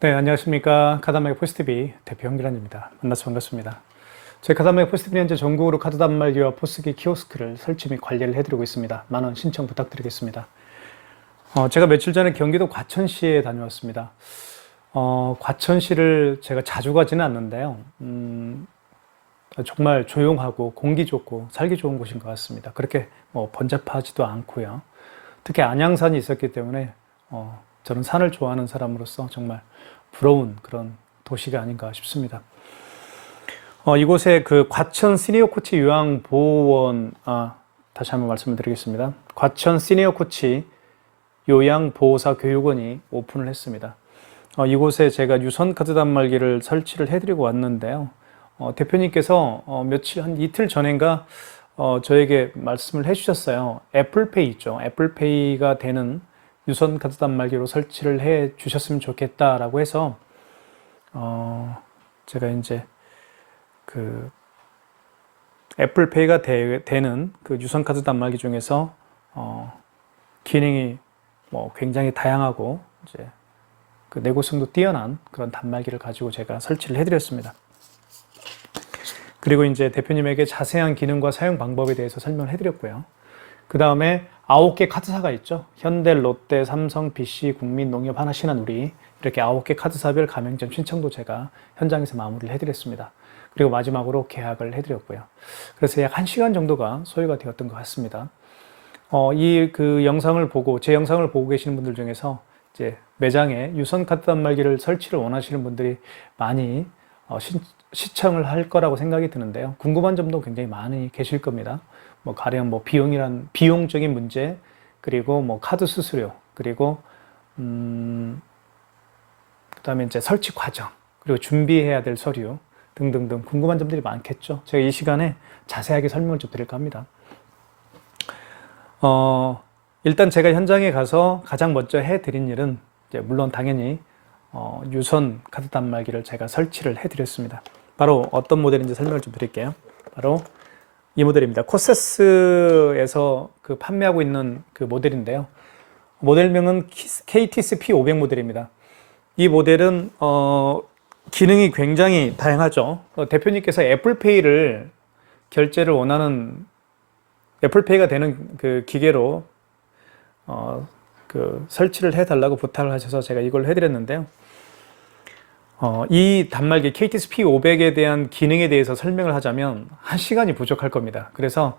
네, 안녕하십니까. 카드단말기 포스TV 대표 홍기란입니다. 만나서 반갑습니다. 저희 카드단말기 포스TV는 현재 전국으로 카드 단말기와 포스기 키오스크를 설치 및 관리를 해드리고 있습니다. 많은 신청 부탁드리겠습니다. 제가 며칠 전에 경기도 과천시에 다녀왔습니다. 과천시를 제가 자주 가지는 않는데요. 정말 조용하고 공기 좋고 살기 좋은 곳인 것 같습니다. 그렇게 번잡하지도 않고요. 특히 안양산이 있었기 때문에 저는 산을 좋아하는 사람으로서 정말 부러운 그런 도시가 아닌가 싶습니다. 이곳에 그 과천 시니어 코치 요양보호원, 다시 한번 말씀을 드리겠습니다. 과천 시니어 코치 요양보호사 교육원이 오픈을 했습니다. 이곳에 제가 유선 카드 단말기를 설치를 해드리고 왔는데요. 대표님께서 한 이틀 전인가 저에게 말씀을 해주셨어요. 애플페이 있죠. 애플페이가 되는 유선 카드 단말기로 설치를 해 주셨으면 좋겠다라고 해서 제가 이제 그 애플페이가 되는 그 유선 카드 단말기 중에서 기능이 굉장히 다양하고 이제 그 내구성도 뛰어난 그런 단말기를 가지고 제가 설치를 해드렸습니다. 그리고 이제 대표님에게 자세한 기능과 사용 방법에 대해서 설명을 해드렸고요. 그 다음에 9개 카드사가 있죠. 현대, 롯데, 삼성, BC, 국민, 농협, 하나, 신한, 우리 이렇게 9개 카드사별 가맹점 신청도 제가 현장에서 마무리를 해드렸습니다. 그리고 마지막으로 계약을 해드렸고요. 그래서 약 1시간 정도가 소요가 되었던 것 같습니다. 이 그 영상을 보고 제 영상을 보고 계시는 분들 중에서 이제 매장에 유선 카드 단말기를 설치를 원하시는 분들이 많이 시청을 할 거라고 생각이 드는데요. 궁금한 점도 굉장히 많이 계실 겁니다. 가령 비용적인 문제, 그리고 카드 수수료, 그리고 그다음에 이제 설치 과정, 그리고 준비해야 될 서류 등등등 궁금한 점들이 많겠죠. 제가 이 시간에 자세하게 설명을 좀 드릴까 합니다. 일단 제가 현장에 가서 가장 먼저 해드린 일은 이제 물론 당연히 유선 카드 단말기를 제가 설치를 해드렸습니다. 바로 어떤 모델인지 설명을 좀 드릴게요. 바로 이 모델입니다. 코세스에서 그 판매하고 있는 그 모델인데요. 모델명은 KTS P500 모델입니다. 이 모델은 기능이 굉장히 다양하죠. 대표님께서 애플페이를 결제를 원하는 애플페이가 되는 그 기계로 그 설치를 해달라고 부탁을 하셔서 제가 이걸 해드렸는데요. 이 단말기 KTS P500에 대한 기능에 대해서 설명을 하자면 1시간이 부족할 겁니다. 그래서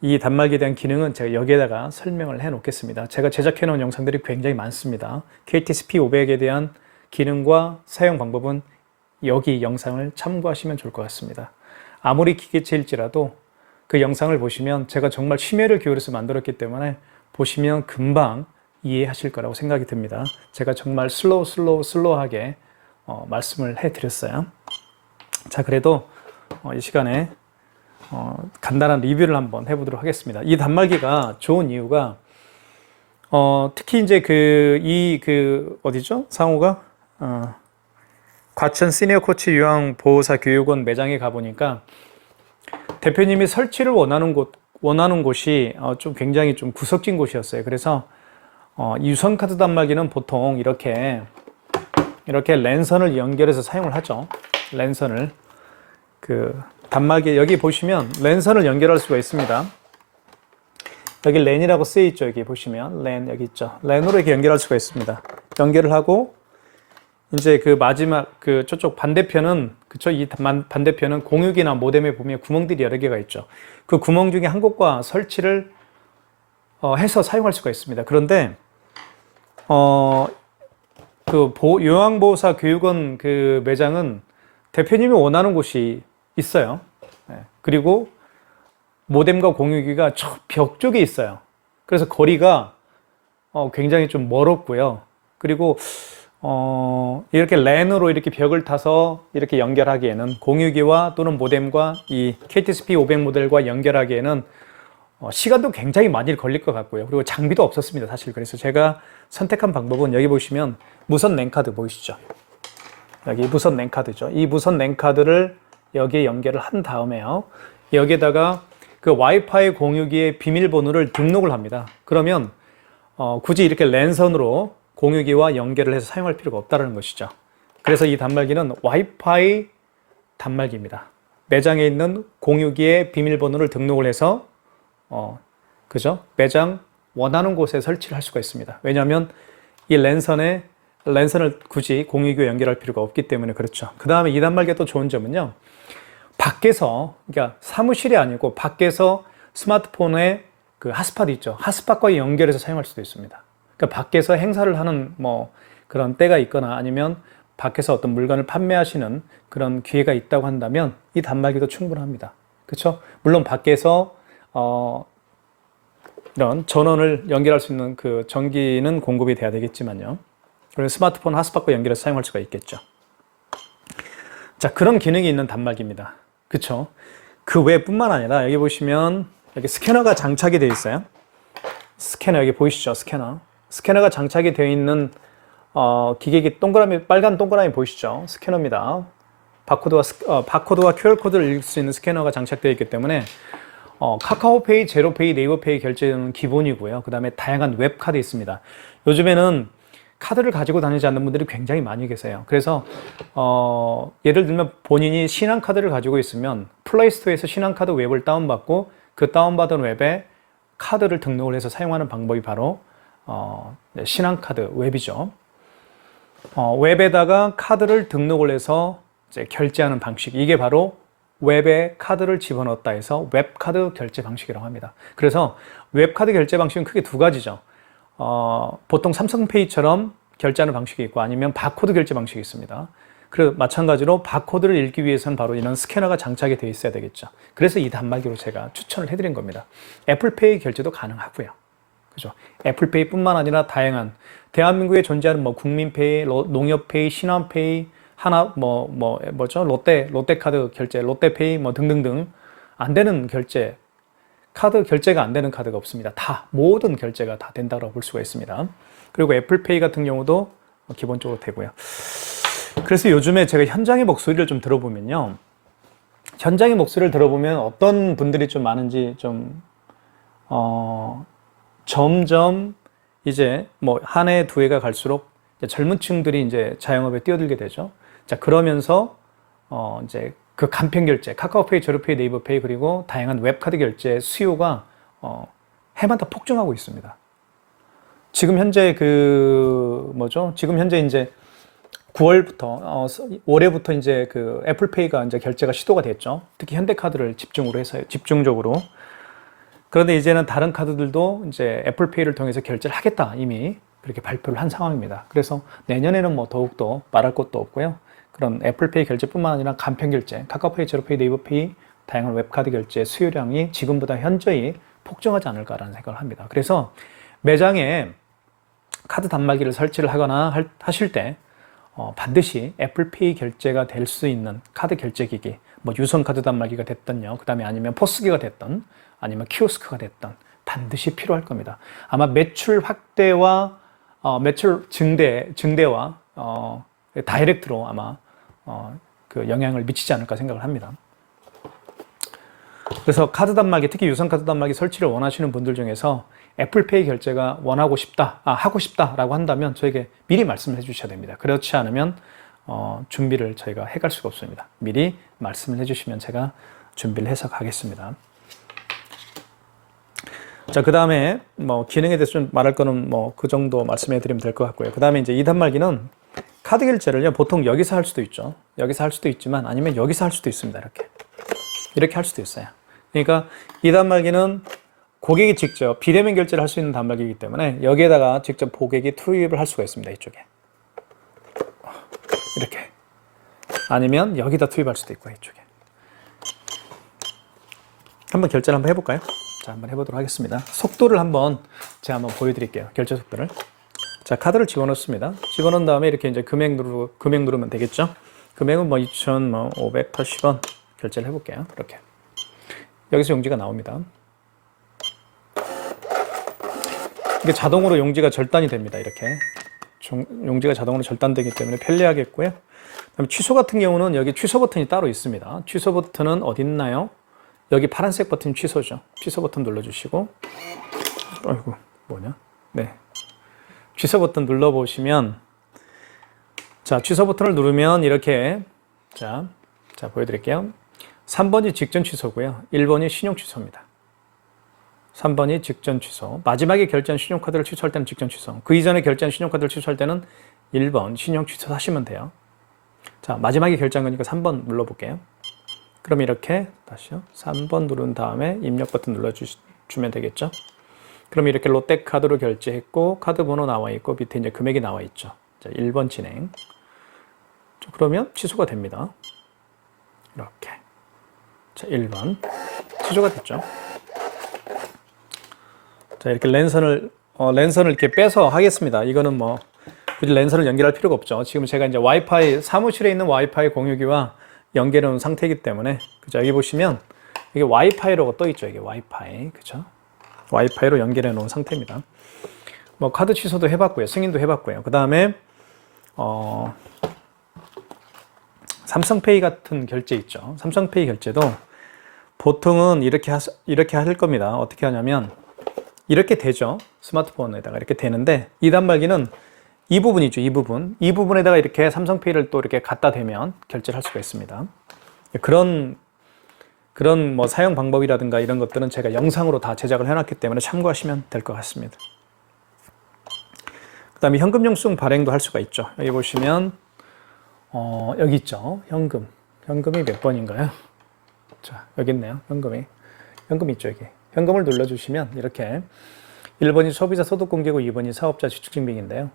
이 단말기에 대한 기능은 제가 여기에다가 설명을 해 놓겠습니다. 제가 제작해 놓은 영상들이 굉장히 많습니다. KTS P500에 대한 기능과 사용 방법은 여기 영상을 참고하시면 좋을 것 같습니다. 아무리 기계체일지라도 그 영상을 보시면 제가 정말 심혈을 기울여서 만들었기 때문에 보시면 금방 이해하실 거라고 생각이 듭니다. 제가 정말 슬로우하게 말씀을 해드렸어요. 자, 그래도 이 시간에 간단한 리뷰를 한번 해보도록 하겠습니다. 이 단말기가 좋은 이유가 특히 이제 어디죠? 상호가 과천 시니어 코치 요양보호사 교육원 매장에 가보니까 대표님이 설치를 원하는 곳이 좀 굉장히 좀 구석진 곳이었어요. 그래서 유선 카드 단말기는 보통 이렇게 랜선을 연결해서 사용을 하죠. 랜선을 그 단말기 여기 보시면 랜선을 연결할 수가 있습니다. 여기 랜이라고 쓰여 있죠. 여기 보시면 랜 여기 있죠. 랜으로 이렇게 연결할 수가 있습니다. 연결을 하고 이제 그 마지막 그 저쪽 반대편은 그쵸, 이 반대편은 공유기나 모뎀에 보면 구멍들이 여러 개가 있죠. 그 구멍 중에 한 곳과 설치를 해서 사용할 수가 있습니다. 그런데 요양보호사 교육원 그 매장은 대표님이 원하는 곳이 있어요. 그리고 모뎀과 공유기가 저 벽 쪽에 있어요. 그래서 거리가 굉장히 좀 멀었고요. 그리고 이렇게 랜으로 이렇게 벽을 타서 이렇게 연결하기에는 공유기와 또는 모뎀과 이 KTS P500 모델과 연결하기에는 시간도 굉장히 많이 걸릴 것 같고요. 그리고 장비도 없었습니다, 사실. 그래서 제가 선택한 방법은 여기 보시면 무선 랜카드 보이시죠? 여기 무선 랜카드죠. 이 무선 랜카드를 여기에 연결을 한 다음에요. 여기에다가 그 와이파이 공유기의 비밀번호를 등록을 합니다. 그러면 굳이 이렇게 랜선으로 공유기와 연결을 해서 사용할 필요가 없다는 것이죠. 그래서 이 단말기는 와이파이 단말기입니다. 매장에 있는 공유기의 비밀번호를 등록을 해서 그죠? 매장 원하는 곳에 설치를 할 수가 있습니다. 왜냐하면 이 랜선을 굳이 공유기에 연결할 필요가 없기 때문에 그렇죠. 그 다음에 이 단말기가 또 좋은 점은요. 밖에서, 그러니까 사무실이 아니고 밖에서 스마트폰에 그 핫스팟 있죠. 핫스팟과 연결해서 사용할 수도 있습니다. 그러니까 밖에서 행사를 하는 뭐 그런 때가 있거나 아니면 밖에서 어떤 물건을 판매하시는 그런 기회가 있다고 한다면 이 단말기도 충분합니다. 그렇죠? 물론 밖에서 이런 전원을 연결할 수 있는 그 전기는 공급이 돼야 되겠지만요. 그리고 스마트폰 핫스팟과 연결해서 사용할 수가 있겠죠. 자, 그런 기능이 있는 단말기입니다. 그렇죠? 그 외뿐만 아니라 여기 보시면 여기 스캐너가 장착이 되어 있어요. 스캐너 여기 보이시죠? 스캐너가 장착이 되어 있는 기계기 동그라미, 빨간 동그라미 보이시죠? 스캐너입니다. 바코드와 QR코드를 읽을 수 있는 스캐너가 장착되어 있기 때문에 카카오페이, 제로페이, 네이버페이 결제는 기본이고요. 그 다음에 다양한 웹카드 있습니다. 요즘에는 카드를 가지고 다니지 않는 분들이 굉장히 많이 계세요. 그래서 예를 들면 본인이 신한카드를 가지고 있으면 플레이스토어에서 신한카드 웹을 다운받고 그 다운받은 웹에 카드를 등록을 해서 사용하는 방법이 바로 신한카드 웹이죠. 웹에다가 카드를 등록을 해서 이제 결제하는 방식, 이게 바로 웹에 카드를 집어넣었다 해서 웹카드 결제 방식이라고 합니다. 그래서 웹카드 결제 방식은 크게 두 가지죠. 보통 삼성페이처럼 결제하는 방식이 있고 아니면 바코드 결제 방식이 있습니다. 그리고 마찬가지로 바코드를 읽기 위해서는 바로 이런 스캐너가 장착이 되어 있어야 되겠죠. 그래서 이 단말기로 제가 추천을 해드린 겁니다. 애플페이 결제도 가능하고요. 그죠? 애플페이뿐만 아니라 다양한 대한민국에 존재하는 뭐 국민페이, 농협페이, 신한페이, 롯데카드 결제, 롯데페이 뭐 등등등 안 되는 결제, 카드 결제가 안 되는 카드가 없습니다. 다 모든 결제가 다 된다고 볼 수가 있습니다. 그리고 애플페이 같은 경우도 기본적으로 되고요. 그래서 요즘에 제가 현장의 목소리를 좀 들어보면요. 현장의 목소리를 들어보면 어떤 분들이 좀 많은지 좀 점점 이제 뭐 한 해, 두 해가 갈수록 젊은 층들이 이제 자영업에 뛰어들게 되죠. 자, 그러면서 이제 그 간편 결제, 카카오페이, 제로페이, 네이버페이 그리고 다양한 웹카드 결제 수요가 해마다 폭증하고 있습니다. 지금 현재 지금 현재 이제 9월부터 올해부터 이제 그 애플페이가 이제 결제가 시도가 됐죠. 특히 현대카드를 집중적으로. 그런데 이제는 다른 카드들도 이제 애플페이를 통해서 결제를 하겠다 이미 그렇게 발표를 한 상황입니다. 그래서 내년에는 뭐 더욱더 말할 것도 없고요. 그런 애플페이 결제뿐만 아니라 간편 결제, 카카오페이, 제로페이, 네이버페이, 다양한 웹카드 결제 수요량이 지금보다 현저히 폭증하지 않을까라는 생각을 합니다. 그래서 매장에 카드 단말기를 설치를 하거나 하실 때 반드시 애플페이 결제가 될 수 있는 카드 결제기기, 뭐 유선카드 단말기가 됐던요. 그 다음에 아니면 포스기가 됐던, 아니면 키오스크가 됐던 반드시 필요할 겁니다. 아마 매출 확대와 매출 증대와 다이렉트로 아마 그 영향을 미치지 않을까 생각을 합니다. 그래서 카드 단말기, 특히 유선 카드 단말기 설치를 원하시는 분들 중에서 애플페이 결제가 하고 싶다라고 한다면 저에게 미리 말씀을 해주셔야 됩니다. 그렇지 않으면 준비를 저희가 해갈 수가 없습니다. 미리 말씀을 해주시면 제가 준비를 해서 가겠습니다. 자, 그 다음에 뭐 기능에 대해서 좀 말할 거는 뭐 그 정도 말씀해 드리면 될 것 같고요. 그 다음에 이제 이 단말기는 카드 결제를요, 보통 여기서 할 수도 있죠. 여기서 할 수도 있지만 아니면 여기서 할 수도 있습니다. 이렇게 할 수도 있어요. 그러니까 이 단말기는 고객이 직접 비대면 결제를 할 수 있는 단말기이기 때문에 여기에다가 직접 고객이 투입을 할 수가 있습니다. 이쪽에 이렇게, 아니면 여기다 투입할 수도 있고 이쪽에. 한번 결제를 한번 해볼까요? 자, 한번 해보도록 하겠습니다. 속도를 제가 한번 보여드릴게요. 결제 속도를. 자, 카드를 집어넣습니다. 집어넣은 다음에 이렇게 이제 금액 누르면 되겠죠? 금액은 뭐 2,580원 결제를 해볼게요. 이렇게. 여기서 용지가 나옵니다. 이게 자동으로 용지가 절단이 됩니다. 이렇게. 용지가 자동으로 절단되기 때문에 편리하겠고요. 그다음에 취소 같은 경우는 여기 취소 버튼이 따로 있습니다. 취소 버튼은 어디 있나요? 여기 파란색 버튼 취소죠. 취소 버튼 눌러주시고, 아이고 뭐냐? 네, 취소 버튼 눌러보시면 자, 취소 버튼을 누르면 이렇게 자 보여드릴게요. 3번이 직전 취소고요. 1번이 신용 취소입니다. 3번이 직전 취소. 마지막에 결제한 신용카드를 취소할 때는 직전 취소. 그 이전에 결제한 신용카드를 취소할 때는 1번 신용 취소하시면 돼요. 자, 마지막에 결제한 거니까 3번 눌러볼게요. 그럼 이렇게 다시요. 3번 누른 다음에 입력 버튼 눌러주면 되겠죠. 그럼 이렇게 롯데카드로 결제했고 카드 번호 나와 있고 밑에 이제 금액이 나와 있죠. 자, 1번 진행. 자, 그러면 취소가 됩니다. 이렇게. 자, 1번 취소가 됐죠. 자, 이렇게 랜선을 이렇게 빼서 하겠습니다. 이거는 뭐 굳이 랜선을 연결할 필요가 없죠. 지금 제가 이제 와이파이 사무실에 있는 와이파이 공유기와 연결해 놓은 상태이기 때문에 그죠? 여기 보시면 이게 와이파이라고 떠 있죠. 이게 와이파이 그죠? 와이파이로 연결해 놓은 상태입니다. 뭐 카드 취소도 해봤고요, 승인도 해봤고요. 그 다음에 삼성페이 같은 결제 있죠. 삼성페이 결제도 보통은 이렇게 할 겁니다. 어떻게 하냐면 이렇게 되죠. 스마트폰에다가 이렇게 되는데 이 단말기는 이 부분이죠. 이 부분에다가 이렇게 삼성페이를 또 이렇게 갖다 대면 결제를 할 수가 있습니다. 그런 뭐 사용 방법이라든가 이런 것들은 제가 영상으로 다 제작을 해놨기 때문에 참고하시면 될 것 같습니다. 그 다음에 현금 영수증 발행도 할 수가 있죠. 여기 보시면 여기 있죠. 현금이 몇 번인가요? 자, 여기 있네요. 현금 있죠. 여기 현금을 눌러주시면 이렇게 1번이 소비자 소득공개고 2번이 사업자 지출증빙인데요.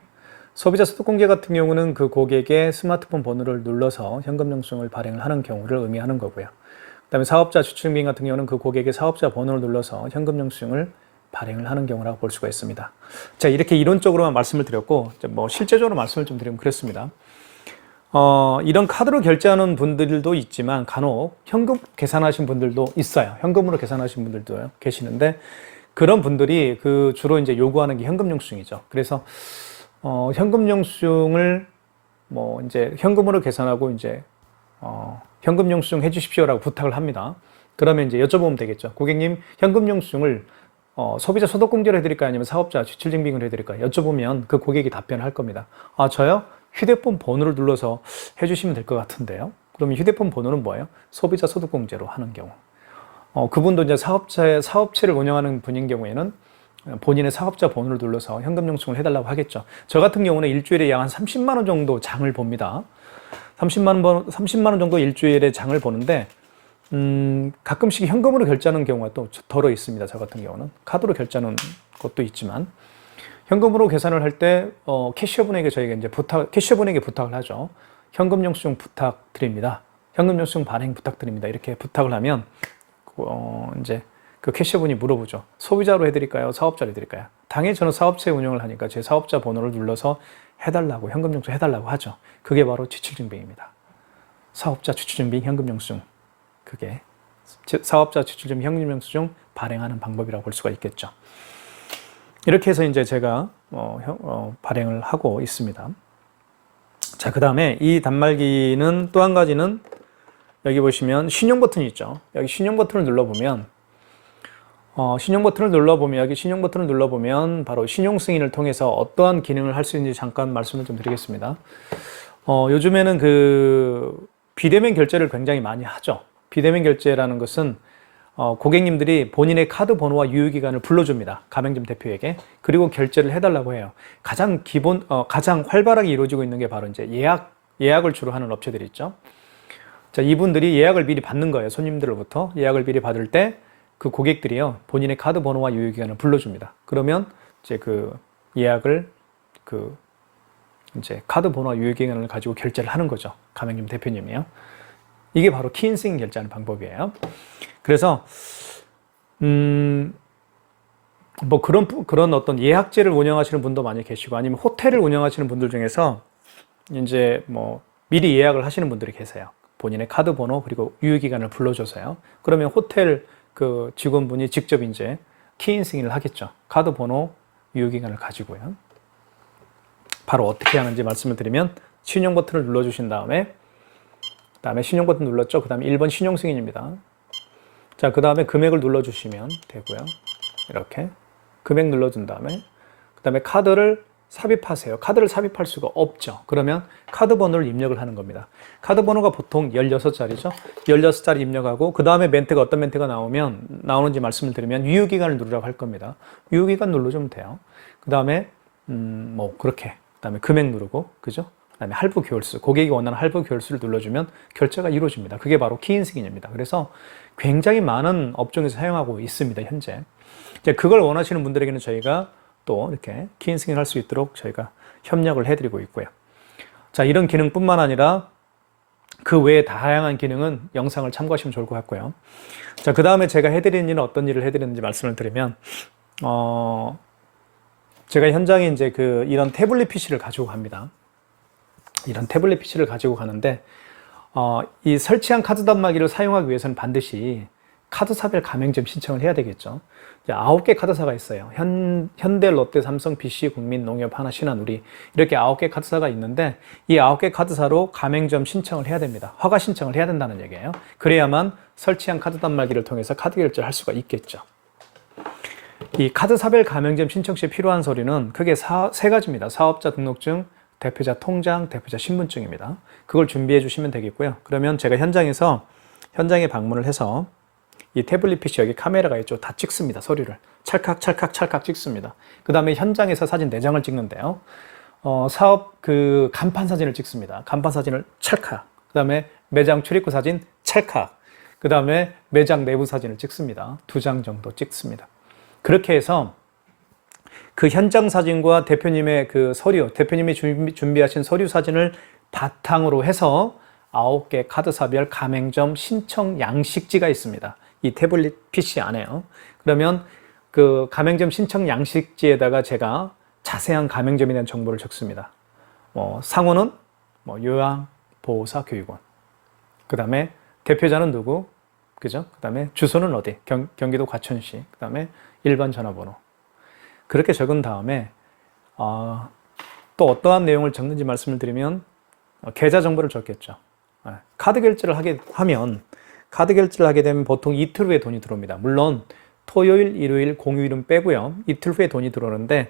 소비자 소득공개 같은 경우는 그 고객의 스마트폰 번호를 눌러서 현금 영수증을 발행을 하는 경우를 의미하는 거고요. 그 다음에 사업자 지출증빙 같은 경우는 그 고객의 사업자 번호를 눌러서 현금 영수증을 발행을 하는 경우라고 볼 수가 있습니다. 자, 이렇게 이론적으로만 말씀을 드렸고 뭐 실제적으로 말씀을 좀 드리면 그렇습니다. 이런 카드로 결제하는 분들도 있지만 간혹 현금 계산하신 분들도 있어요. 현금으로 계산하신 분들도 계시는데 그런 분들이 그 주로 이제 요구하는 게 현금 영수증이죠. 그래서 현금 영수증을 뭐 이제 현금으로 계산하고 이제 현금 영수증 해주십시오라고 부탁을 합니다. 그러면 이제 여쭤보면 되겠죠. 고객님, 현금 영수증을 소비자 소득공제로 해드릴까요? 아니면 사업자 지출증빙을 해드릴까요? 여쭤보면 그 고객이 답변을 할 겁니다. 아, 저요? 휴대폰 번호를 눌러서 해주시면 될 것 같은데요. 그러면 휴대폰 번호는 뭐예요? 소비자 소득공제로 하는 경우. 그분도 이제 사업체를 운영하는 분인 경우에는 본인의 사업자 번호를 눌러서 현금 영수증을 해달라고 하겠죠. 저 같은 경우는 일주일에 약 한 30만 원 정도 장을 봅니다. 30만 원 정도 일주일에 장을 보는데 가끔씩 현금으로 결제하는 경우가 또 덜어 있습니다. 저 같은 경우는 카드로 결제하는 것도 있지만 현금으로 계산을 할 때 캐셔분에게 저희가 이제 캐셔분에게 부탁을 하죠. 현금 영수증 부탁드립니다. 현금 영수증 발행 부탁드립니다. 이렇게 부탁을 하면 이제 그 캐셔분이 물어보죠. 소비자로 해드릴까요? 사업자로 해드릴까요? 당연히 저는 사업체 운영을 하니까 제 사업자 번호를 눌러서 해달라고 현금 영수증 해달라고 하죠. 그게 바로 지출증빙입니다. 사업자 지출증빙 현금 영수증. 그게 사업자 지출증빙 현금 영수증 발행하는 방법이라고 볼 수가 있겠죠. 이렇게 해서 이제 제가 발행을 하고 있습니다. 자, 그 다음에 이 단말기는 또 한 가지는 여기 보시면 신용 버튼이 있죠. 여기 신용 버튼을 눌러보면 여기 신용 버튼을 눌러보면 바로 신용 승인을 통해서 어떠한 기능을 할 수 있는지 잠깐 말씀을 좀 드리겠습니다. 요즘에는 그 비대면 결제를 굉장히 많이 하죠. 비대면 결제라는 것은 고객님들이 본인의 카드 번호와 유효기간을 불러줍니다. 가맹점 대표에게. 그리고 결제를 해달라고 해요. 가장 활발하게 이루어지고 있는 게 바로 이제 예약을 주로 하는 업체들이 있죠. 자, 이분들이 예약을 미리 받는 거예요. 손님들로부터. 예약을 미리 받을 때 그 고객들이요. 본인의 카드 번호와 유효기간을 불러줍니다. 그러면 이제 그 예약을 이제 카드 번호와 유효기간을 가지고 결제를 하는 거죠. 가맹점 대표님이요. 이게 바로 키인승인 결제하는 방법이에요. 그래서 뭐 그런 어떤 예약제를 운영하시는 분도 많이 계시고 아니면 호텔을 운영하시는 분들 중에서 이제 뭐 미리 예약을 하시는 분들이 계세요. 본인의 카드 번호 그리고 유효기간을 불러줘서요. 그러면 호텔 그 직원분이 직접 이제 키인 승인을 하겠죠. 카드 번호, 유효기간을 가지고요. 바로 어떻게 하는지 말씀을 드리면 신용 버튼을 눌러주신 다음에 신용 버튼 눌렀죠. 그 다음에 1번 신용 승인입니다. 자, 그 다음에 금액을 눌러주시면 되고요. 이렇게 금액 눌러준 다음에 그 다음에 카드를 삽입하세요. 카드를 삽입할 수가 없죠. 그러면 카드 번호를 입력을 하는 겁니다. 카드 번호가 보통 16자리죠. 16자리 입력하고 그 다음에 멘트가 어떤 멘트가 나오는지 말씀을 드리면 유효기간을 누르라고 할 겁니다. 유효기간 눌러주면 돼요. 그 다음에 뭐 그렇게 그 다음에 금액 누르고 그죠? 그 다음에 할부 교월수, 고객이 원하는 할부 교월수를 눌러주면 결제가 이루어집니다. 그게 바로 키인스kin입니다. 그래서 굉장히 많은 업종에서 사용하고 있습니다. 현재. 이제 그걸 원하시는 분들에게는 저희가 또 이렇게 키인스킨 할 수 있도록 저희가 협력을 해드리고 있고요. 자, 이런 기능뿐만 아니라 그 외에 다양한 기능은 영상을 참고하시면 좋을 것 같고요. 자, 그 다음에 제가 해드리는 일은 어떤 일을 해드리는지 말씀을 드리면, 제가 현장에 이제 이런 태블릿 PC를 가지고 갑니다. 이런 태블릿 PC를 가지고 가는데, 이 설치한 카드 단말기를 사용하기 위해서는 반드시 카드사별 가맹점 신청을 해야 되겠죠. 9개 카드사가 있어요. 현대, 롯데, 삼성, BC, 국민, 농협, 하나, 신한, 우리 이렇게 9개 카드사가 있는데 이 9개 카드사로 가맹점 신청을 해야 됩니다. 허가 신청을 해야 된다는 얘기예요. 그래야만 설치한 카드 단말기를 통해서 카드 결제를 할 수가 있겠죠. 이 카드사별 가맹점 신청 시에 필요한 서류는 크게 세 가지입니다. 사업자 등록증, 대표자 통장, 대표자 신분증입니다. 그걸 준비해 주시면 되겠고요. 그러면 제가 현장에 방문을 해서 이 태블릿 PC 여기 카메라가 있죠. 다 찍습니다. 서류를. 찰칵, 찰칵, 찰칵 찍습니다. 그 다음에 현장에서 사진 4장을 찍는데요. 사업 간판 사진을 찍습니다. 간판 사진을 찰칵. 그 다음에 매장 출입구 사진 찰칵. 그 다음에 매장 내부 사진을 찍습니다. 2장 정도 찍습니다. 그렇게 해서 그 현장 사진과 대표님의 서류, 대표님이 준비하신 서류 사진을 바탕으로 해서 9개 카드사별 가맹점 신청 양식지가 있습니다. 이 태블릿 PC 안에요. 그러면 그 가맹점 신청 양식지에다가 제가 자세한 가맹점에 대한 정보를 적습니다. 상호는 요양, 보호사, 교육원. 그 다음에 대표자는 누구? 그죠? 그 다음에 주소는 어디? 경기도 과천시. 그 다음에 일반 전화번호. 그렇게 적은 다음에 또 어떠한 내용을 적는지 말씀을 드리면 계좌 정보를 적겠죠. 카드 결제를 하게 되면 보통 이틀 후에 돈이 들어옵니다. 물론 토요일, 일요일, 공휴일은 빼고요. 이틀 후에 돈이 들어오는데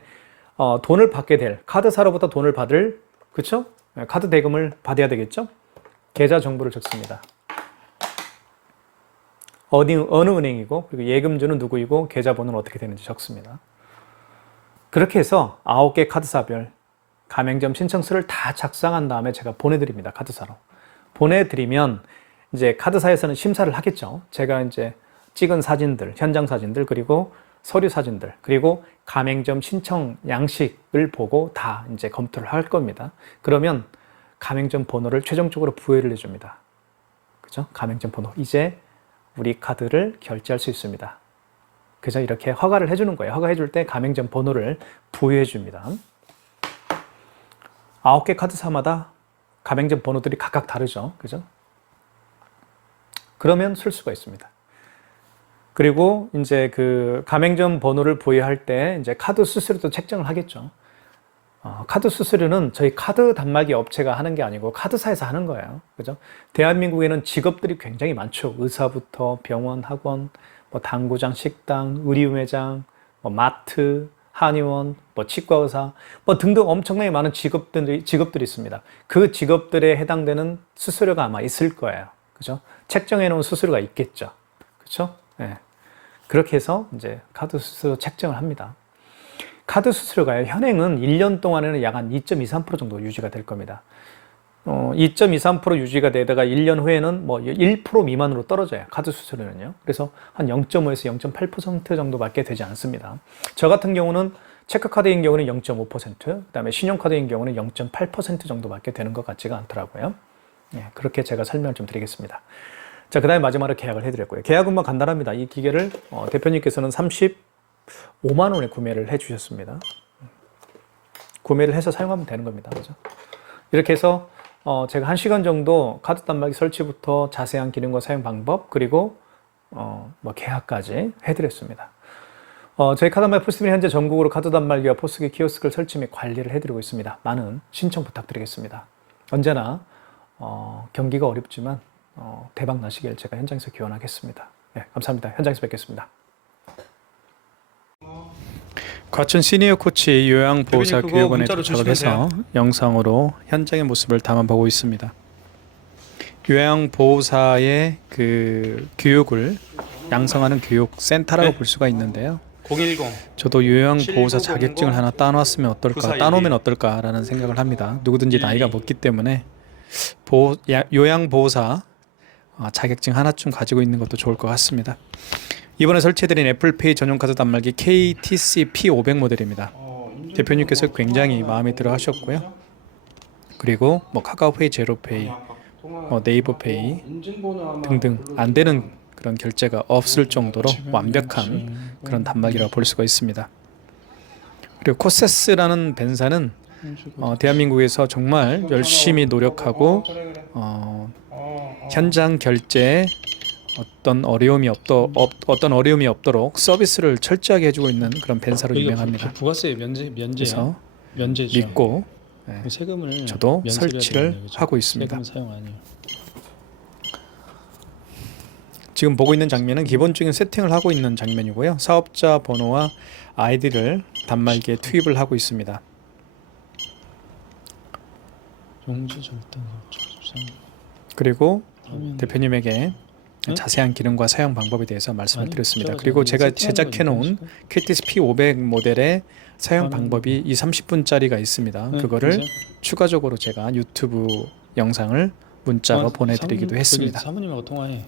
돈을 받게 될 카드사로부터 돈을 받을 그렇죠? 카드 대금을 받아야 되겠죠? 계좌 정보를 적습니다. 어느 은행이고 그리고 예금주는 누구이고 계좌번호는 어떻게 되는지 적습니다. 그렇게 해서 9개 카드사별 가맹점 신청서를 다 작성한 다음에 제가 보내드립니다. 카드사로. 보내드리면 이제 카드사에서는 심사를 하겠죠. 제가 이제 찍은 사진들, 현장 사진들, 그리고 서류 사진들, 그리고 가맹점 신청 양식을 보고 다 이제 검토를 할 겁니다. 그러면 가맹점 번호를 최종적으로 부여를 해줍니다. 그죠? 가맹점 번호. 이제 우리 카드를 결제할 수 있습니다. 그죠? 이렇게 허가를 해주는 거예요. 허가해줄 때 가맹점 번호를 부여해 줍니다. 9개 카드사마다 가맹점 번호들이 각각 다르죠. 그죠? 그러면 쓸 수가 있습니다. 그리고 이제 가맹점 번호를 부여할 때 이제 카드 수수료도 책정을 하겠죠. 카드 수수료는 저희 카드 단말기 업체가 하는 게 아니고 카드사에서 하는 거예요. 그죠? 대한민국에는 직업들이 굉장히 많죠. 의사부터 병원, 학원, 당구장, 식당, 의류 매장, 마트, 한의원, 치과의사, 등등 엄청나게 많은 직업들이 있습니다. 그 직업들에 해당되는 수수료가 아마 있을 거예요. 그죠? 책정해 놓은 수수료가 있겠죠. 그렇죠? 네. 그렇게 해서 이제 카드 수수료 책정을 합니다. 카드 수수료가요, 현행은 1년 동안에는 약 한 2.23% 정도 유지가 될 겁니다. 2.23% 유지가 되다가 1년 후에는 1% 미만으로 떨어져요. 카드 수수료는요. 그래서 한 0.5에서 0.8% 정도밖에 되지 않습니다. 저 같은 경우는 체크카드인 경우는 0.5%, 그 다음에 신용카드인 경우는 0.8% 정도밖에 되는 것 같지가 않더라고요. 예, 그렇게 제가 설명을 좀 드리겠습니다. 자, 그 다음에 마지막으로 계약을 해드렸고요. 계약은 간단합니다. 이 기계를 대표님께서는 35만 원에 구매를 해주셨습니다. 구매를 해서 사용하면 되는 겁니다. 그죠? 이렇게 해서 제가 1시간 정도 카드 단말기 설치부터 자세한 기능과 사용 방법 그리고 계약까지 해드렸습니다. 저희 카드단말기 포스팀이 현재 전국으로 카드 단말기와 포스기 키오스크를 설치 및 관리를 해드리고 있습니다. 많은 신청 부탁드리겠습니다. 언제나 경기가 어렵지만 대박 나시길 제가 현장에서 기원하겠습니다. 네, 감사합니다. 현장에서 뵙겠습니다. 과천 시니어 코치 요양보호사 대표님, 그거 교육원에 문자로 도착을 주시면 해서 영상으로 현장의 모습을 담아보고 있습니다. 요양보호사의 그 교육을 양성하는 교육센터라고 네. 볼 수가 있는데요. 010. 저도 요양보호사 7900 자격증을 하나 따놓았으면 어떨까, 9412. 따놓으면 어떨까라는 생각을 합니다. 누구든지 나이가 먹기 때문에 요양보호사 자격증 하나쯤 가지고 있는 것도 좋을 것 같습니다. 이번에 설치해드린 애플페이 전용카드 단말기 KTC P500 모델입니다. 대표님께서 굉장히 마음에 들어 하셨고요. 그리고 뭐 카카오페이, 제로페이, 네이버페이 등등 안 되는 그런 결제가 없을 정도로 완벽한 그런 단말기라고 볼 수가 있습니다. 그리고 코세스라는 벤사는 대한민국에서 정말 열심히 노력하고 현장 결제에 어떤 어려움이 없도록 서비스를 철저하게 해주고 있는 그런 벤사로 유명합니다. 부가세 그래서 면제죠. 믿고 세금을 저도 면세를 설치를 해야 되는 거죠. 하고 있습니다. 세금 사용 아니에요. 지금 보고 있는 장면은 기본적인 세팅을 하고 있는 장면이고요. 사업자 번호와 아이디를 단말기에 투입을 하고 있습니다. 용지 절단 그리고 대표님에게 자세한 기능과 사용 방법에 대해서 말씀을 드렸습니다. 그리고 제가 제작해 놓은 KTC P500 모델의 사용 방법이 이 30분짜리가 있습니다. 그거를 추가적으로 제가 유튜브 영상을 문자로 보내드리기도 했습니다. 사모님하고 통화해.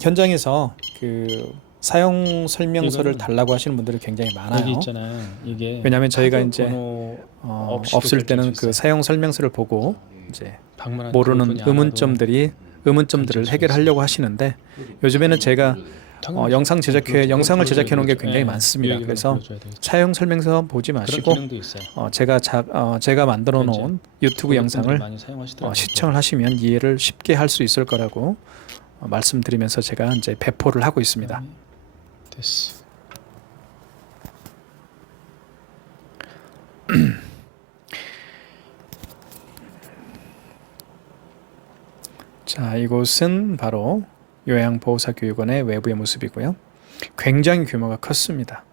현장에서 그 사용 설명서를 달라고 하시는 분들이 굉장히 여기 많아요. 있잖아요. 이게 왜냐하면 저희가 카드 이제 번호 없을 때는 결제할 수 그 있어요. 사용 설명서를 보고 이제 방문한 모르는 그분이 알아도 의문점들을 해결하려고 하시는데 요즘에는 제가 영상을 제작해 놓은 게 굉장히 많습니다. 그래서 사용 설명서 보지 마시고 제가 만들어 놓은 유튜브 영상을 시청을 하시면 이해를 쉽게 할 수 있을 거라고 말씀드리면서 제가 이제 배포를 하고 있습니다. 됐어. 자, 이곳은 바로 요양보호사교육원의 외부의 모습이고요. 굉장히 규모가 컸습니다.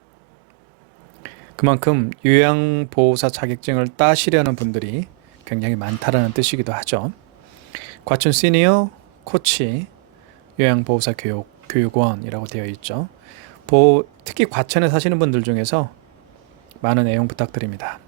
그만큼 요양보호사 자격증을 따시려는 분들이 굉장히 많다라는 뜻이기도 하죠. 과천 시니어 코치 요양보호사 교육원이라고 되어 있죠. 특히 과천에 사시는 분들 중에서 많은 애용 부탁드립니다.